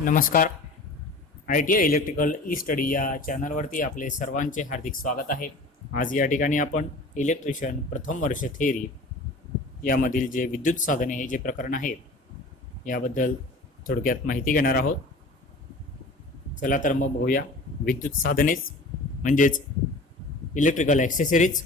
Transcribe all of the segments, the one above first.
नमस्कार. ITI electrical E study या चॅनलवरती आपले सर्वांचे हार्दिक स्वागत आहे. आज या ठिकाणी आपण इलेक्ट्रिशियन प्रथम वर्ष थेअरी यामधील जे विद्युत साधने हे जे प्रकरण आहे याबद्दल थोडक्यात माहिती घेणार आहोत. चला तर मग बघूया. विद्युत साधनेच म्हणजेच इलेक्ट्रिकल ॲक्सेसरीज.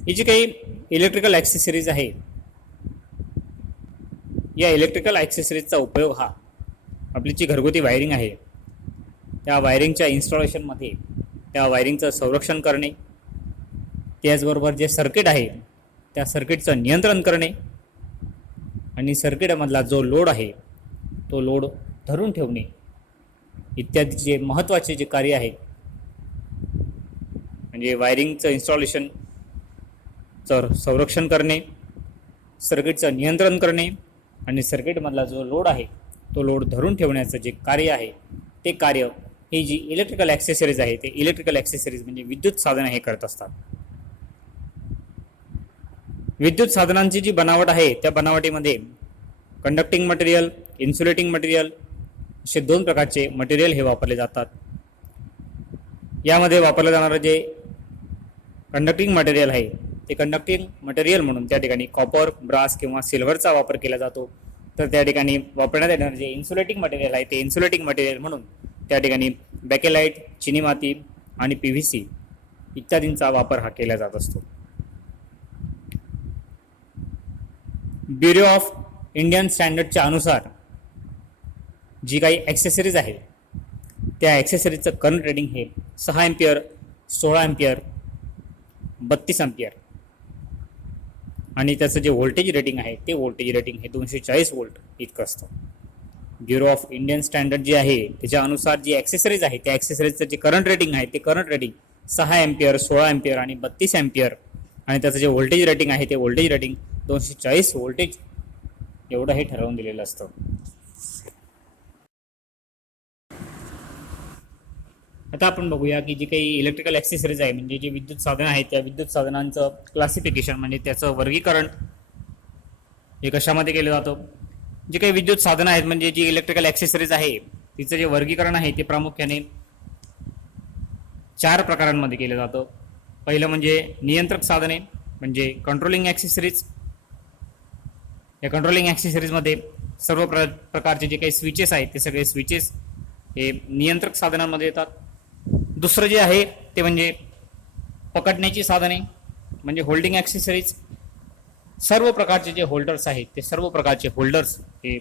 ही जी काही इलेक्ट्रिकल ॲक्सेसरीज आहे या इलेक्ट्रिकल ॲक्सेसरीजचा उपयोग हा आपली जी घरगुती वायरिंग आहे त्या वायरिंगच्या इन्स्टॉलेशनमध्ये त्या वायरिंगचं संरक्षण करणे, त्याचबरोबर जे सर्किट आहे त्या सर्किटचं नियंत्रण करणे आणि सर्किटमधला जो लोड आहे तो लोड धरून ठेवणे इत्यादी जे महत्त्वाचे जे कार्य आहे म्हणजे वायरिंगचं इन्स्टॉलेशन संरक्षण करणे, सर्किटचं नियंत्रण करणे आणि सर्किटमधला जो लोड आहे तो लोड धरून ठेवण्याचं जे कार्य आहे ते कार्य ही जी इलेक्ट्रिकल ॲक्सेसरीज आहे ते इलेक्ट्रिकल ॲक्सेसरीज म्हणजे विद्युत साधनं हे करत असतात. विद्युत साधनांची जी बनावट आहे त्या बनावटीमध्ये कंडक्टिंग मटेरियल, इन्सुलेटिंग मटेरियल असे दोन प्रकारचे मटेरियल हे वापरले जातात. यामध्ये वापरलं जाणारं जे कंडक्टिंग मटेरियल आहे ते कंडक्टिंग मटेरियल म्हणून त्या ठिकाणी कॉपर, ब्रास किंवा सिल्वरचा वापर केला जातो. तर त्या ठिकाणी वापरण्यात येणारे जे इन्सुलेटिंग मटेरियल आहे ते इन्सुलेटिंग मटेरियल म्हणून त्या ठिकाणी बॅकेलाईट, चिनी माती आणि PVC इत्यादींचा वापर हा केला जात असतो. ब्युरो ऑफ इंडियन स्टँडर्डच्या अनुसार जी काही ॲक्सेसरीज आहे त्या ॲक्सेसरीजचं करंट रेटिंग हे 6 एम्पियर, 16 एम्पियर, 32 एम्पियर आणि त्याचं जे व्होल्टेज रेटिंग आहे ते व्होल्टेज रेटिंग हे 240 व्होल्ट इतकं असतं. ब्युरो ऑफ इंडियन स्टँडर्ड जे आहे त्याच्यानुसार जी ॲक्सेसरीज आहे त्या ॲक्सेसरीजचं जे करंट रेटिंग आहे ते करंट रेटिंग 6 एम्पियर, 16 एम्पियर आणि 32 एम्पियर आणि त्याचं जे व्होल्टेज रेटिंग आहे ते व्होल्टेज रेटिंग 240 व्होल्टेज एवढं हे ठरवून दिलेलं असतं. आता आपण बघूया की जी काही इलेक्ट्रिकल ॲक्सेसरीज आहे म्हणजे जे विद्युत साधनं आहेत त्या विद्युत साधनांचं क्लासिफिकेशन म्हणजे त्याचं वर्गीकरण हे कशामध्ये केलं जातं. जे काही विद्युत साधनं आहेत म्हणजे जी इलेक्ट्रिकल ॲक्सेसरीज आहे तिचं जे वर्गीकरण आहे ते प्रामुख्याने 4 प्रकारांमध्ये केलं जातं. पहिलं म्हणजे नियंत्रक साधने म्हणजे कंट्रोलिंग ॲक्सेसरीज. या कंट्रोलिंग ॲक्सेसरीजमध्ये सर्व प्रकारचे जे काही स्विचेस आहेत ते सगळे स्विचेस हे नियंत्रक साधनांमध्ये येतात. दुसरं जे आहे ते म्हणजे पकडण्याची साधने म्हणजे होल्डिंग ॲक्सेसरीज. सर्व प्रकारचे जे होल्डर्स आहेत ते सर्व प्रकारचे होल्डर्स हे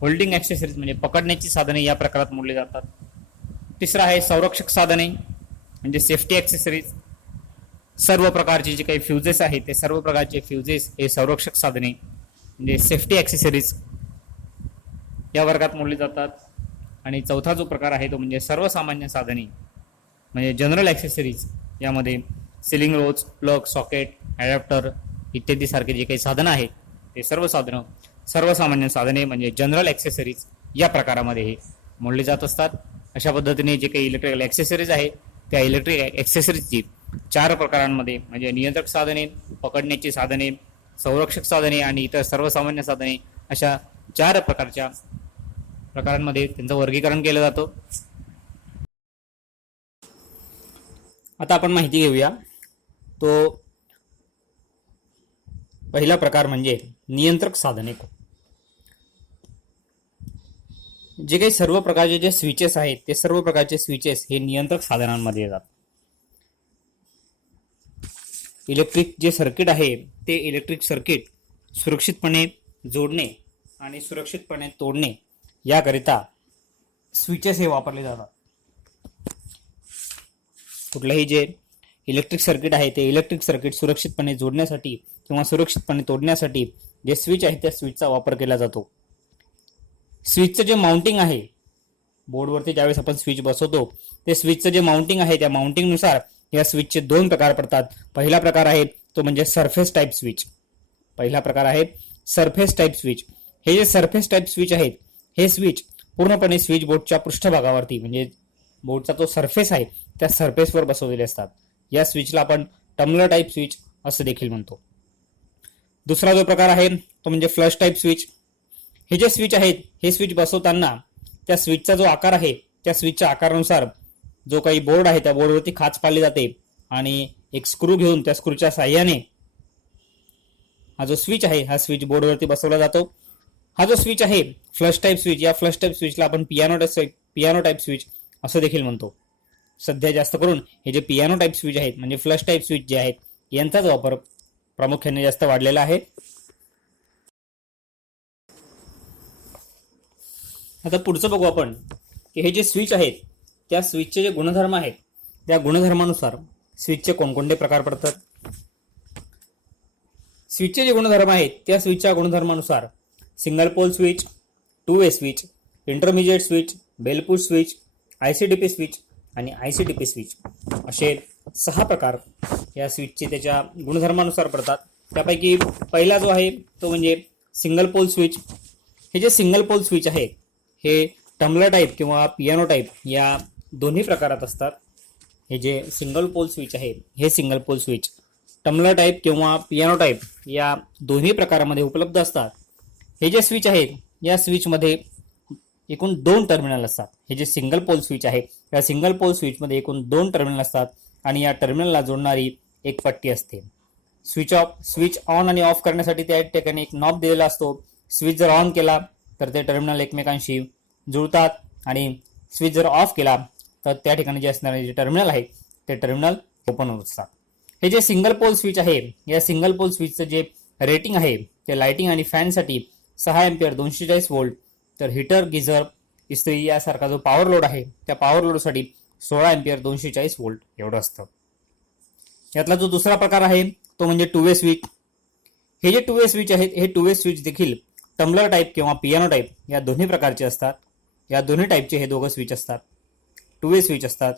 होल्डिंग ॲक्सेसरीज म्हणजे पकडण्याची साधने या प्रकारात मोडले जातात. तिसरं आहे संरक्षक साधने म्हणजे सेफ्टी ॲक्सेसरीज. सर्व प्रकारचे जे काही फ्युजेस आहेत ते सर्व प्रकारचे फ्युजेस हे संरक्षक साधने म्हणजे सेफ्टी ॲक्सेसरीज या वर्गात मोडले जातात. आणि चौथा जो प्रकार आहे तो म्हणजे सर्वसामान्य साधने म्हणजे जनरल ॲक्सेसरीज. यामध्ये सिलिंग रोज, प्लग, सॉकेट, ॲडॅप्टर इत्यादी सारखे जे काही साधनं आहेत ते सर्व साधनं सर्वसामान्य साधने म्हणजे जनरल ॲक्सेसरीज या प्रकारामध्ये हे मोडले जात असतात. अशा पद्धतीने जे काही इलेक्ट्रिकल ॲक्सेसरीज आहे त्या इलेक्ट्रिक ॲक्सेसरीजची 4 प्रकारांमध्ये म्हणजे नियंत्रक साधने, पकडण्याची साधने, संरक्षक साधने आणि इतर सर्वसामान्य साधने अशा 4 प्रकारांमध्ये त्यांचं वर्गीकरण केलं जातं. आता आपण माहिती घेऊया. तो पहिला प्रकार म्हणजे नियंत्रक साधने. जे काही सर्व प्रकारचे जे स्विचेस आहेत ते सर्व प्रकारचे स्विचेस हे नियंत्रक साधनांमध्ये येतात. इलेक्ट्रिक जे सर्किट आहे ते इलेक्ट्रिक सर्किट सुरक्षितपणे जोडणे आणि सुरक्षितपणे तोडणे याकरिता स्विचेस हे वापरले जातात. कुठलंही जे इलेक्ट्रिक सर्किट आहे ते इलेक्ट्रिक सर्किट सुरक्षितपणे जोडण्यासाठी किंवा सुरक्षितपणे तोडण्यासाठी जे स्विच आहे त्या स्विचचा वापर केला जातो. स्विचचं जे माउंटिंग आहे बोर्डवरती ज्यावेळेस आपण स्विच बसवतो ते स्विचचं जे माउंटिंग आहे त्या माउंटिंगनुसार या स्विचचे दोन प्रकार पडतात. पहिला प्रकार आहे तो म्हणजे सरफेस टाईप स्विच. पहिला प्रकार आहे सरफेस टाईप स्विच. हे जे सरफेस टाईप स्विच आहेत हे स्विच पूर्णपणे स्विच बोर्डच्या पृष्ठभागावरती म्हणजे बोर्डचा जो सरफेस आहे त्या सरफेसवर बसवलेले असतात. या स्विचला आपण टम्बलर टाईप स्विच असं देखील म्हणतो. दुसरा जो प्रकार आहे तो म्हणजे फ्लश टाईप स्विच. हे जे स्विच आहेत हे स्विच बसवताना त्या स्विचचा जो आकार आहे त्या स्विचच्या आकारानुसार जो काही बोर्ड आहे त्या बोर्डवरती खाच पाडली जाते आणि एक स्क्रू घेऊन त्या स्क्रूच्या साह्याने हा जो स्विच आहे हा स्विच बोर्डवरती बसवला जातो. हा जो स्विच आहे फ्लश टाईप स्विच, या फ्लश टाईप स्विचला आपण पियानो टाईप स्विच असं देखील म्हणतो. सध्या जास्त करून हे जे पियानो टाईप स्विच आहेत म्हणजे फ्लश टाईप स्विच जे आहेत यांचाच वापर प्रामुख्याने जास्त वाढलेला आहे. आता पुढचं बघू आपण की हे जे स्विच आहेत त्या स्विचचे जे गुणधर्म आहेत त्या गुणधर्मानुसार स्विचचे कोणकोणते प्रकार पडतात. स्विचचे जे गुणधर्म आहेत त्या स्विचच्या गुणधर्मानुसार single pole switch, two way switch, intermediate switch, bell push switch, ICDP switch आणि आयसीडीपी स्विच असे 6 प्रकार या स्विचचे त्याच्या गुणधर्मानुसार पडतात. त्यापैकी पहिला जो आहे तो म्हणजे सिंगल पोल स्विच. हे जे सिंगल पोल स्विच आहे हे टम्बलर टाईप किंवा पियानो टाईप या दोन्ही प्रकारात असतात. हे जे सिंगल पोल स्विच आहे हे single pole switch tumbler type किंवा पियानो टाईप या दोन्ही प्रकारामध्ये उपलब्ध असतात. हे जे स्विच आहेत या स्विचमध्ये एकूण 2 टर्मिनल असतात. हे जे सिंगल पोल स्विच आहे या सिंगल पोल स्विचमध्ये एकूण 2 टर्मिनल असतात आणि या टर्मिनलला जोडणारी एक पट्टी असते. स्विच ऑन आणि ऑफ करण्यासाठी त्या ठिकाणी एक नॉब दिलेला असतो. स्विच जर ऑन केला तर ते टर्मिनल एकमेकांशी जुळतात आणि स्विच जर ऑफ केला तर त्या ठिकाणी जे असणारे जे टर्मिनल आहे ते टर्मिनल ओपन होत असतात. हे जे सिंगल पोल स्विच आहे या सिंगल पोल स्विचचं जे रेटिंग आहे ते लाइटिंग आणि फॅनसाठी 6 एम्पियर 240 वोल्ट, तर हीटर, गिझर, इस्त्री यासारखा जो पॉवर लोड आहे त्या पॉवर लोडसाठी 16 एम्पियर 240 वोल्ट एवढं असतं. यातला जो दुसरा प्रकार आहे तो म्हणजे टू वे स्विच. हे जे टू वे स्विच आहेत हे टू वे स्विच देखील टम्बलर टाईप किंवा पियानो टाईप या दोन्ही प्रकारचे असतात. या दोन्ही टाईपचे हे दोघं स्विच असतात, टू वे स्विच असतात.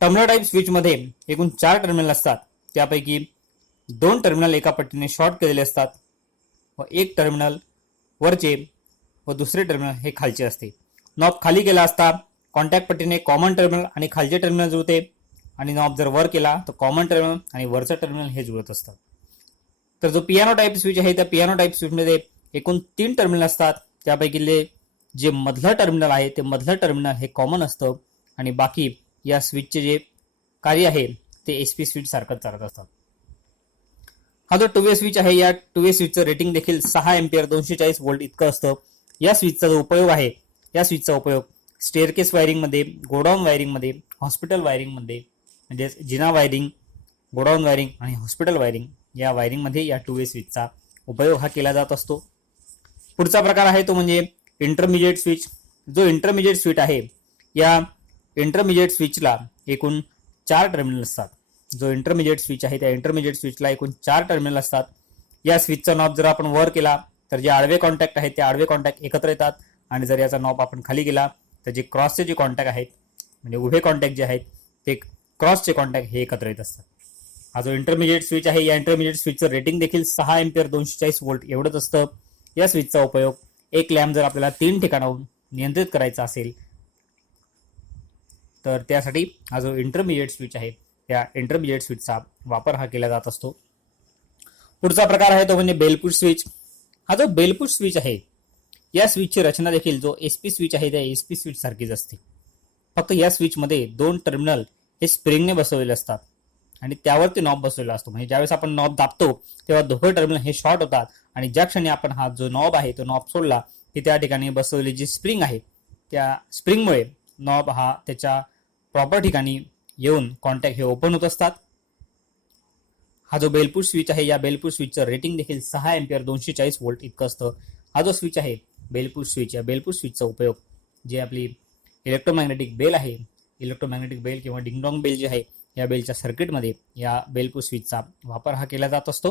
टम्बलर टाईप स्विचमध्ये एकूण 4 टर्मिनल असतात. त्यापैकी 2 टर्मिनल एका पट्टीने शॉर्ट केलेले असतात व एक टर्मिनल वरचे व दुसरे टर्मिनल हे खालचे असते. नॉब खाली केला असता कॉन्टॅक्ट पट्टीने कॉमन टर्मिनल आणि खालचे टर्मिनल जुळते आणि नॉब जर वर केला तर कॉमन टर्मिनल आणि वरचं टर्मिनल हे जुळत असतात. तर जो पियानो टाईप स्विच आहे त्या पियानो टाईप स्विचमध्ये एकूण 3 टर्मिनल असतात. त्यापैकी जे मधलं टर्मिनल आहे ते मधलं टर्मिनल हे कॉमन असतं आणि बाकी या स्विचचे जे कार्य आहे ते एसपी स्विच सारखंच चालत असतात. हा जो टू वे स्विच आहे या टू वे स्विचचं रेटिंग देखील 6 एम्पियर 240 वोल्ट इतकं असतं. या स्विचचा जो उपयोग आहे या स्विचचा उपयोग स्टेअरकेस वायरिंगमध्ये, गोडाऊन वायरिंगमध्ये, हॉस्पिटल वायरिंगमध्ये म्हणजे जिना वायरिंग, गोडाऊन वायरिंग आणि हॉस्पिटल वायरिंग या वायरिंगमध्ये या टू वे स्विचचा उपयोग हा केला जात असतो. पुढचा प्रकार आहे तो म्हणजे इंटरमिजिएट स्विच. जो इंटरमिजिएट स्विच आहे या इंटरमिजिएट स्विचला एकूण 4 टर्मिनल असतात. जो इंटरमिजिएट स्विच आहे त्या इंटरमिजिएट स्विचला एकूण 4 टर्मिनल असतात. या स्विचचा नॉब जर आपण वर केला तर जे आडवे कॉन्टॅक्ट आहेत ते आडवे कॉन्टॅक्ट एकत्र येतात आणि जर याचा नॉब आपण खाली केला तर जे क्रॉसचे जे कॉन्टॅक्ट आहेत म्हणजे उभे कॉन्टॅक्ट जे आहेत ते क्रॉसचे कॉन्टॅक्ट हे एकत्र येत असतात. हा जो इंटरमिजिएट स्विच आहे या इंटरमिजिएट स्विचचं रेटिंग देखील 6 एम्पियर 240 वोल्ट एवढंच असतं. या स्विचचा उपयोग एक लॅम्प जर आपल्याला 3 ठिकाणाहून नियंत्रित करायचा असेल तर त्यासाठी हा जो इंटरमिजिएट स्विच आहे त्या इंटरमिजिएट स्विचचा वापर हा केला जात असतो. पुढचा प्रकार आहे तो म्हणजे बेलपुश स्विच. हा जो बेलपुश स्विच आहे या स्विचची रचना देखील जो एसपी स्विच आहे त्या एसपी स्विच सारखीच असते. फक्त या स्विचमध्ये 2 टर्मिनल हे स्प्रिंगने बसवलेले असतात आणि त्यावरती नॉब बसवलेला असतो. म्हणजे ज्यावेळेस आपण नॉब दाबतो तेव्हा दोघं टर्मिनल हे शॉर्ट होतात आणि ज्या क्षणी आपण हा जो नॉब आहे तो नॉब सोडला की त्या ठिकाणी बसवलेली जी स्प्रिंग आहे त्या स्प्रिंगमुळे नॉब हा त्याच्या प्रॉपर ठिकाणी येऊन कॉन्टॅक्ट हे ओपन होत असतात. हा जो बेलपुश स्विच आहे या बेलपुश स्विचचं रेटिंग देखील 6 एम्पियर 240 वोल्ट इतकं असतं. हा जो स्विच आहे बेलपुश स्विच या बेलपुश स्विचचा उपयोग जे आपली इलेक्ट्रोमॅग्नेटिक बेल आहे, इलेक्ट्रोमॅग्नेटिक बेल किंवा डिंगडॉंग बेल जे आहे या बेलच्या सर्किटमध्ये या बेलपुश स्विचचा वापर हा केला जात असतो.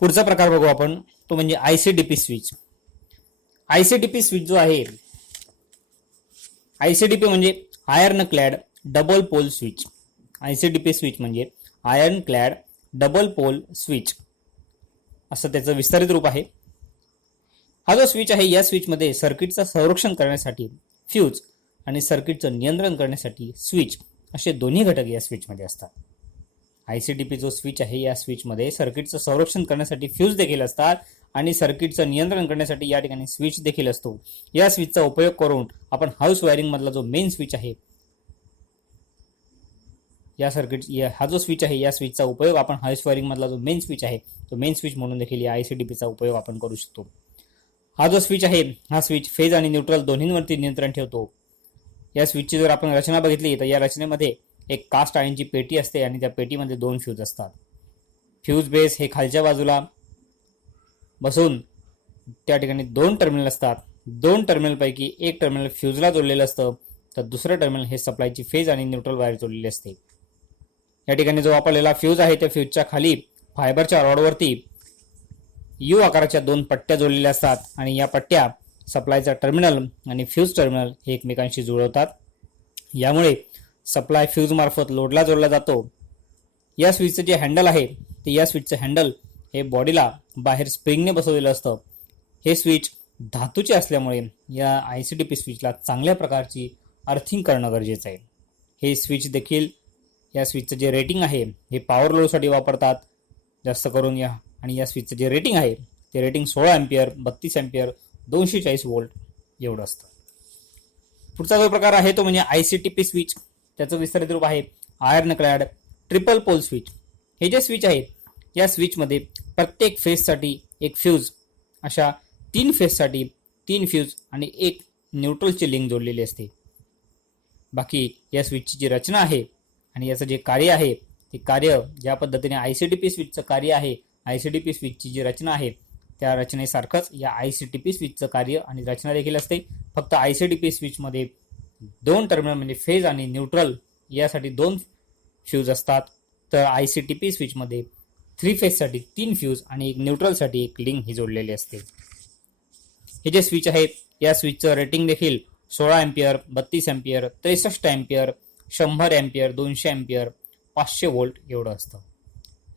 पुढचा प्रकार बघू आपण तो म्हणजे आयसीडीपी स्विच. आयसीडीपी स्विच जो आहे ICDP म्हणजे iron clad double pole switch. ICDP switch म्हणजे iron clad double pole switch असं त्याचं विस्तारित रूप आहे. हा जो स्विच आहे या स्विचमध्ये सर्किटचं संरक्षण करण्यासाठी फ्यूज आणि सर्किटचं नियंत्रण करण्यासाठी स्विच असे दोन्ही घटक या स्विचमध्ये असतात. ICDP जो स्विच आहे या स्विचमध्ये सर्किटचं संरक्षण करण्यासाठी फ्यूज देखील असतात आणि सर्किटचं नियंत्रण करण्यासाठी या ठिकाणी स्विच देखील असतो. या स्विचचा उपयोग करून आपण हाऊस वायरिंग मधला जो मेन स्विच आहे हा जो स्विच आहे या स्विचचा उपयोग आपण हाऊस वायरिंग मधला जो मेन स्विच आहे तो मेन स्विच म्हणून देखील या ICDPचा उपयोग आपण करू शकतो. हा जो स्विच आहे हा स्विच फेज आणि न्यूट्रल दोन्हींवरती नियंत्रण ठेवतो. या स्विचची जर आपण रचना बघितली तर या रचनेमध्ये एक कास्ट आयर्नची पेटी असते आणि त्या पेटीमध्ये 2 फ्यूज असतात. फ्यूज बेस हे खालच्या बाजूला बसून त्या ठिकाणी 2 टर्मिनल असतात. 2 टर्मिनलपैकी एक टर्मिनल फ्यूजला जोडलेलं असतं तर दुसरं टर्मिनल हे सप्लायची फेज आणि न्यूट्रल वायर जोडलेली असते. या ठिकाणी जो वापरलेला फ्यूज आहे त्या फ्यूजच्या खाली फायबरच्या रॉडवरती यू आकाराच्या 2 पट्ट्या जोडलेल्या असतात आणि या पट्ट्या सप्लायचा टर्मिनल आणि फ्यूज टर्मिनल हे एकमेकांशी जुळवतात. यामुळे सप्लाय फ्यूज मार्फत लोडला जोडला जातो. या स्विचचं जे हँडल आहे ते या स्विचचं हँडल हे बॉडीला बाहेर स्प्रिंगने बसवलेलं असतं. हे स्विच धातूचे असल्यामुळे या ICDP स्विचला चांगल्या प्रकारची अर्थिंग करणं गरजेचं आहे. हे स्विच देखील या स्विचचं जे रेटिंग आहे हे पॉवर लोडसाठी वापरतात जास्त करून आणि या स्विचचं जे रेटिंग आहे ते रेटिंग 16 अँपिअर 32 अँपिअर 240 वोल्ट एवढं असतं. पुढचा जो प्रकार आहे तो म्हणजे ICTP स्विच. त्याचं विस्तारित रूप आहे आयर्न क्लॅड ट्रिपल पोल स्विच. हे जे स्विच आहे या स्विचमध्ये प्रत्येक फेजसाठी एक फ्यूज अशा 3 फेजसाठी 3 फ्यूज आणि एक न्यूट्रलची लिंक जोडलेली असते. बाकी या स्विचची जी रचना आहे आणि याचं जे कार्य आहे ते कार्य ज्या पद्धतीने ICDP स्विचचं कार्य आहे ICDP स्विचची जी रचना आहे त्या रचनेसारखंच या ICTP स्विचचं कार्य आणि रचना देखील असते. फक्त ICDP स्विचमध्ये 2 टर्मिनल म्हणजे फेज आणि न्यूट्रल यासाठी 2 फ्यूज असतात तर ICTP स्विचमध्ये 3 फेजसाठी 3 फ्यूज आणि एक न्यूट्रलसाठी एक लिंक ही जोडलेली असते. हे जे स्विच आहे या स्विचचं रेटिंग देखील 16 ampere 32 ampere 63 ampere 100 ampere 200 ampere 500 volt एवढं असतं.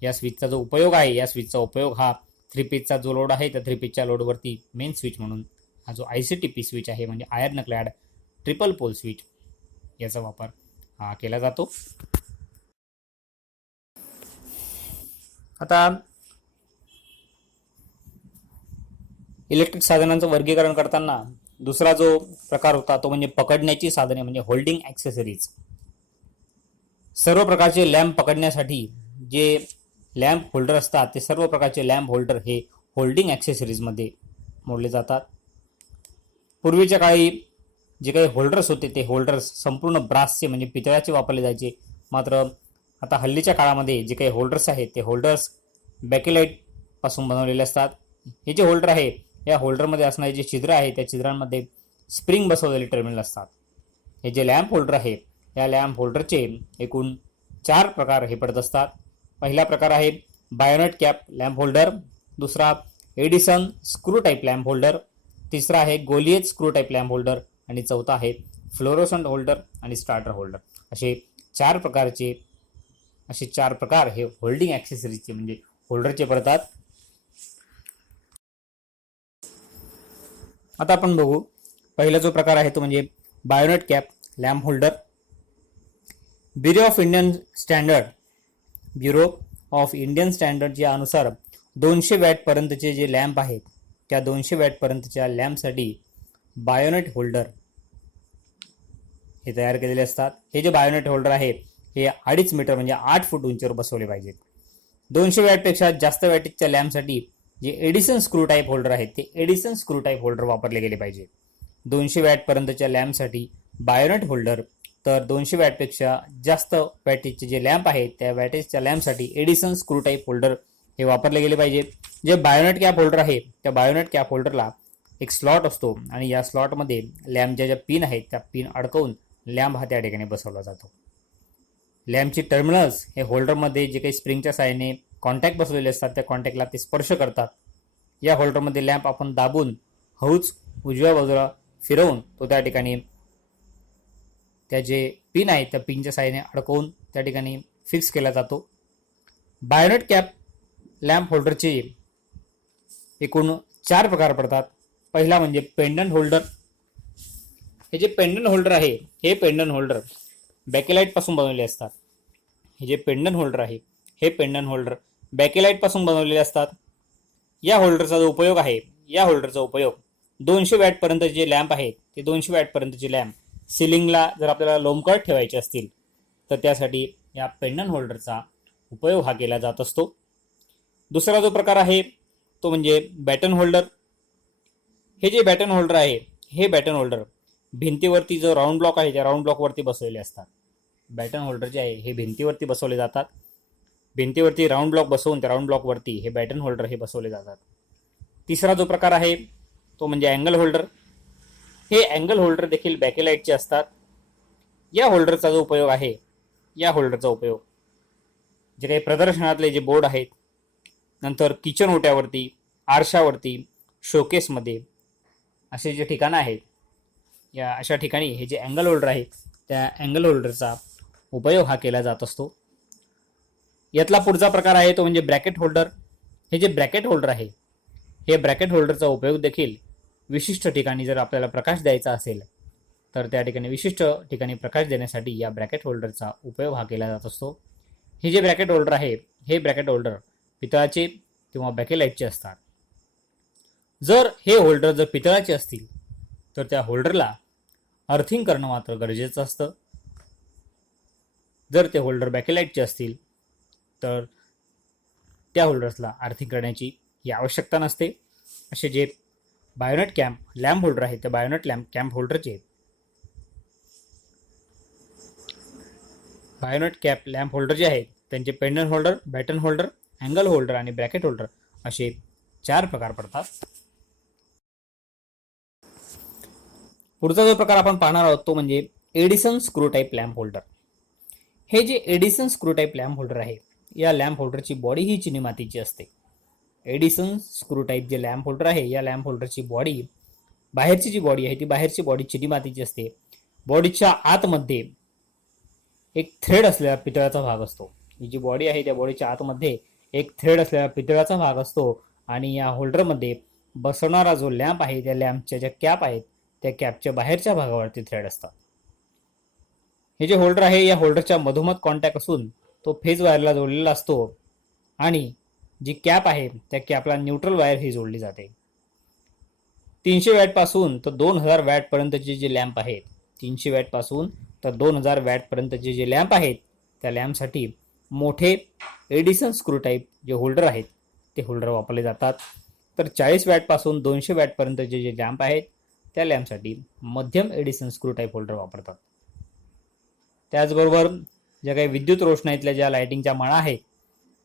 या स्विचचा जो उपयोग आहे या स्विचचा उपयोग हा 3 पेजचा जो लोड आहे त्या 3 पेजच्या लोडवरती मेन स्विच म्हणून हा जो ICTP स्विच आहे म्हणजे आयर्न क्लॅड ट्रिपल पोल स्विच याचा वापर हा केला जातो. आता इलेक्ट्रिक साधनांचं वर्गीकरण करताना दुसरा जो प्रकार होता तो म्हणजे पकडण्याची साधने म्हणजे होल्डिंग ॲक्सेसरीज. सर्व प्रकारचे लॅम्प पकडण्यासाठी जे लॅम्प होल्डर असतात ते सर्व प्रकारचे लॅम्प होल्डर हे होल्डिंग ॲक्सेसरीजमध्ये मोडले जातात. पूर्वीच्या काळी जे काही होल्डर्स होते ते होल्डर्स संपूर्ण ब्रासचे म्हणजे पितळाचे वापरले जायचे. मात्र आता हल्लीच्या काळामध्ये जे काही होल्डर्स आहेत ते होल्डर्स बॅकेलाइट पासून बनवलेले असतात. हे जे होल्डर आहे या होल्डरमध्ये असणारे जे छिद्र आहे त्या छिद्रांमध्ये स्प्रिंग बसवलेले टर्मिनल असतात. हे जे लॅम्प होल्डर आहे या लॅम्प होल्डरचे एकूण 4 प्रकार हे पडत असतात. पहिला प्रकार आहे बायोनेट कॅप लॅम्प होल्डर, दुसरा Edison screw type lamp holder, तिसरा आहे Goliath screw type lamp holder आणि चौथा आहे फ्लोरोसंट होल्डर आणि स्टार्टर होल्डर. असे 4 प्रकार हे होल्डिंग ॲक्सेसरीजचे म्हणजे होल्डरचे पडतात. आता आपण बघू पहिला जो प्रकार आहे तो म्हणजे bayonet cap lamp holder. Bureau of Indian स्टँडर्डच्या अनुसार 200 वॅट पर्यंतचे जे लॅम्प आहेत त्या 200 वॅट पर्यंतच्या लॅम्पसाठी बायोनेट होल्डर हे तयार केलेले असतात. हे जे बायोनेट होल्डर आहे हे 2.5 मीटर म्हणजे 8 फूट उंचीवर बसवले पाहिजेत. 200 वॅटपेक्षा जास्त वॅटेजच्या लॅम्पसाठी जे एडिसन स्क्रू टाईप होल्डर आहेत ते एडिसन स्क्रू टाईप होल्डर वापरले गेले पाहिजे. 200 वॅट पर्यंतच्या लॅम्पसाठी बायोनेट होल्डर तर 200 वॅटपेक्षा जास्त वॅटेजचे जे लॅम्प आहेत त्या वॅटेजच्या लॅम्पसाठी एडिसन स्क्रू टाईप होल्डर हे वापरले गेले पाहिजे. जे बायोनेट कॅप होल्डर आहे त्या बायोनेट कॅप होल्डरला एक स्लॉट असतो आणि या स्लॉटमध्ये लॅम्पच्या ज्या पिन आहेत त्या पिन अडकवून लॅम्प हा त्या ठिकाणी बसवला जातो. लॅम्पची टर्मिनल्स हे होल्डरमध्ये जे काही स्प्रिंगच्या साहाय्याने कॉन्टॅक्ट बसवलेले असतात त्या कॉन्टॅक्टला ते स्पर्श करतात. या होल्डरमध्ये लॅम्प आपण दाबून हळूच उजव्या बाजूला फिरवून तो त्या ठिकाणी त्या जे पिन आहे त्या पिनच्या साहाय्याने अडकवून त्या ठिकाणी फिक्स केला जातो. बायोनेट कॅप लॅम्प होल्डरचे एकूण 4 प्रकार पडतात. पहिला म्हणजे पेंडंट होल्डर. हे जे पेंडंट होल्डर आहे हे पेंडंट होल्डर बॅकेलाइट पासून बनवलेले असतात. हे जे पेंडंट होल्डर आहे हे पेंडंट होल्डर बॅकेलाइट पासून बनवलेले असतात. या होल्डरचा जो उपयोग आहे, या होल्डरचा उपयोग 200 वॅट पर्यंतचे जे लॅम्प आहेत ते 200 वॅट पर्यंतचे लॅम्प सिलिंगला जर आपल्याला लोंबकळत ठेवायचे असतील तर त्यासाठी या पेंडंट होल्डरचा उपयोग हा केला जात असतो. दुसरा जो प्रकार आहे तो म्हणजे बॅटन होल्डर. हे जे बॅटन होल्डर आहे हे बॅटन होल्डर भिंतीवरती जो राऊंड ब्लॉक आहे त्या राऊंड ब्लॉकवरती बसवलेले असतात. बॅटन होल्डर जे आहे हे भिंतीवरती बसवले जातात. भिंतीवरती राऊंड ब्लॉक बसवून त्या राऊंड ब्लॉकवरती हे बॅटन होल्डर हे बसवले जातात. तिसरा जो प्रकार आहे तो म्हणजे अँगल होल्डर. हे अँगल होल्डर देखील बॅकेलाइटचे असतात. या होल्डरचा जो उपयोग आहे, या होल्डरचा उपयोग जे काही प्रदर्शनातले जे बोर्ड आहेत, नंतर किचन ओट्यावरती, आरशावरती, शोकेसमध्ये असे जे ठिकाणं आहेत या अशा ठिकाणी हे जे अँगल होल्डर आहे त्या अँगल होल्डरचा उपयोग हा केला जात असतो. यातला पुढचा प्रकार आहे तो म्हणजे ब्रॅकेट होल्डर. हे जे ब्रॅकेट होल्डर आहे हे ब्रॅकेट होल्डरचा उपयोग देखील विशिष्ट ठिकाणी जर आपल्याला प्रकाश द्यायचा असेल तर त्या ठिकाणी विशिष्ट ठिकाणी प्रकाश देण्यासाठी या ब्रॅकेट होल्डरचा उपयोग हा केला जात असतो. हे जे ब्रॅकेट होल्डर आहे हे ब्रॅकेट होल्डर पितळाचे किंवा बॅकेलाइटचे असतात. जर हे होल्डर जर पितळाचे असतील तर त्या होल्डरला अर्थिंग करणं मात्र गरजेचं असतं. जर ते होल्डर बॅकेलाइटचे असतील तर त्या होल्डर्सला अर्थिंग करण्याची ही आवश्यकता नसते. असे जे बायोनेट कॅम्प लॅम्प होल्डर आहे त्या बायोनेट कॅम्प होल्डरचे बायोनेट कॅप लॅम्प होल्डर जे आहेत त्यांचे pendant holder, batten holder, angle holder आणि ब्रॅकेट होल्डर असे 4 प्रकार पडतात. पुढचा जो प्रकार आपण पाहणार आहोत तो म्हणजे Edison screw type lamp holder. हे जे Edison screw type lamp holder आहे या लॅम्प होल्डरची बॉडी ही चिनी मातीची असते. एडिसन स्क्रू टाईप जे लॅम्प होल्डर आहे या लॅम्प होल्डरची बॉडी, बाहेरची जी बॉडी आहे ती बाहेरची बॉडी चिनी मातीची असते. बॉडीच्या आतमध्ये एक थ्रेड असलेला पितळाचा भाग असतो. ही जी बॉडी आहे त्या बॉडीच्या आतमध्ये एक थ्रेड असलेला पितळाचा भाग असतो आणि या होल्डरमध्ये बसवणारा जो लॅम्प आहे त्या लॅम्पच्या ज्या कॅप आहेत त्या कॅपच्या बाहेरच्या भागावरती थ्रेड असतात. हे जे होल्डर आहे या होल्डरच्या मधोमध कॉन्टॅक्ट असून तो फेज वायरला जोडलेला असतो आणि जी कॅप आहे त्या कॅपला न्यूट्रल वायर ही जोडली जाते. 300 वॅट पासून तर 2000 वॅट पर्यंतचे जे लॅम्प आहेत, 300 वॅट पासून तर 2000 वॅट पर्यंतचे जे लॅम्प आहेत त्या लॅम्पसाठी मोठे एडिसन स्क्रू टाईप जे होल्डर आहेत ते होल्डर वापरले जातात. तर 40 वॅट पासून 200 वॅट पर्यंतचे जे लॅम्प आहेत त्या लॅम्पसाठी मध्यम एडिसन स्क्रू टाईप होल्डर वापरतात. त्याचबरोबर ज्या काही विद्युत रोषणाईतल्या ज्या लाइटिंगच्या माळा आहेत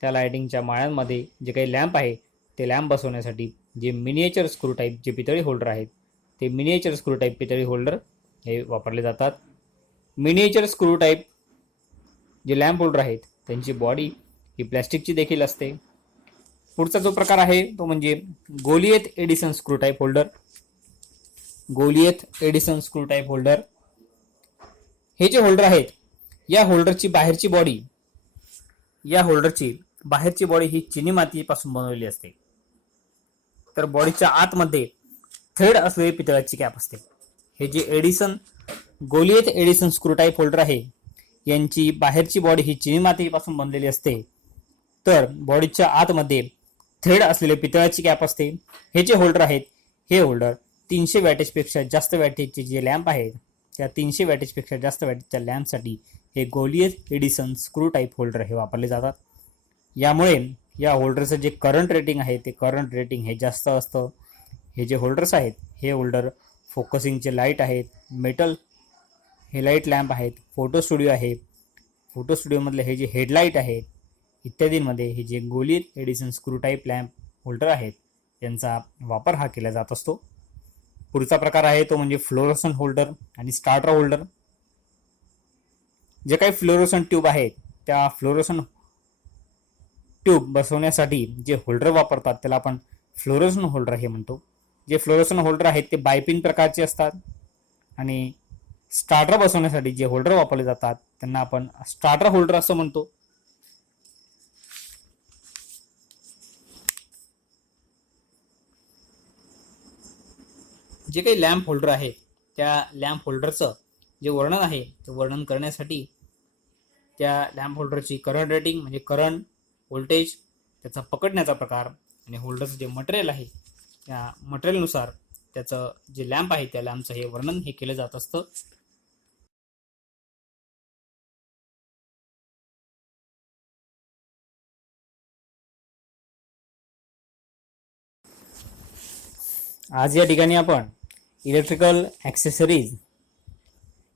त्या लाइटिंगच्या माळ्यांमध्ये जे काही लॅम्प आहे ते लॅम्प बसवण्यासाठी जे मिनिएचर स्क्रू टाईप जे पितळी होल्डर आहेत ते मिनिएचर स्क्रू टाईप पितळी होल्डर हे वापरले जातात. मिनिएचर स्क्रू टाईप जे लॅम्प होल्डर आहेत त्यांची बॉडी ही प्लॅस्टिकची देखील असते. पुढचा जो प्रकार आहे तो म्हणजे Goliath Edison screw type holder. Goliath Edison screw type holder हे जे होल्डर आहेत या होल्डरची बाहेरची बॉडी, या होल्डरची बाहेरची बॉडी ही चिनी मातीपासून बनवलेली असते. तर बॉडीच्या आतमध्ये थ्रेड असलेली पितळाची कॅप असते. हे जे Edison Goliath Edison screw type holder आहे यांची बाहेरची बॉडी ही चिनी मातीपासून बनलेली असते. तर बॉडीच्या आतमध्ये थ्रेड असलेले पितळाची कॅप असते. हे जे होल्डर आहेत हे होल्डर 300 वॅटेजपेक्षा जास्त वॅटेजचे जे लॅम्प आहेत त्या 300 वॅटेजपेक्षा जास्त वॅटेजच्या लॅम्पसाठी हे Goliath Edison screw type holder हे वापरले जातात. यामुळे या होल्डरचं जे करंट रेटिंग आहे ते करंट रेटिंग हे जास्त असतं. हे जे होल्डर्स आहेत हे होल्डर फोकसिंगचे लाईट आहेत, मेटल हेलाईट लॅम्प आहेत, फोटो स्टुडिओ आहे, फोटो स्टुडिओमधले हे जे हेडलाईट आहेत इत्यादींमध्ये हे जे Goliath Edison screw type lamp holder आहेत यांचा वापर हा केला जात असतो. पुढचा प्रकार आहे तो म्हणजे फ्लोरोसन होल्डर आणि स्टार्टर होल्डर. जे काही फ्लोरोसन ट्यूब आहेत त्या फ्लोरोसन ट्यूब बसवण्यासाठी जे होल्डर वापरतात त्याला आपण फ्लोरोसन होल्डर हे म्हणतो. जे फ्लोरोसन होल्डर आहेत ते बायपिन प्रकारचे असतात आणि स्टार्टर बसवण्यासाठी जे होल्डर वापरले जातात त्यांना आपण स्टार्टर होल्डर असं म्हणतो. जे काही लॅम्प होल्डर आहे त्या लॅम्प होल्डरचं जे वर्णन आहे ते वर्णन करण्यासाठी त्या लॅम्प होल्डरची करंट रेटिंग म्हणजे करंट, व्होल्टेज, त्याचा पकडण्याचा प्रकार आणि होल्डरचं जे मटेरियल आहे त्या मटेरियलनुसार त्याचं जे लॅम्प आहे त्या लॅम्पचं हे वर्णन हे केलं जात असतं. आज या ठिकाणी आपण इलेक्ट्रिकल ॲक्सेसरीज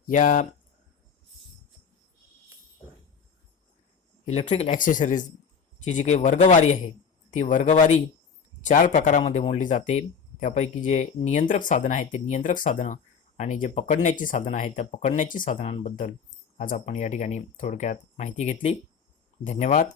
या इलेक्ट्रिकल ॲक्सेसरीजची जी काही वर्गवारी आहे ती वर्गवारी 4 प्रकारामध्ये मोडली जाते. त्यापैकी जे नियंत्रक साधनं आहेत ते नियंत्रक साधनं आणि जे पकडण्याची साधनं आहेत त्या पकडण्याची साधनांबद्दल आज आपण या ठिकाणी थोडक्यात माहिती घेतली. धन्यवाद.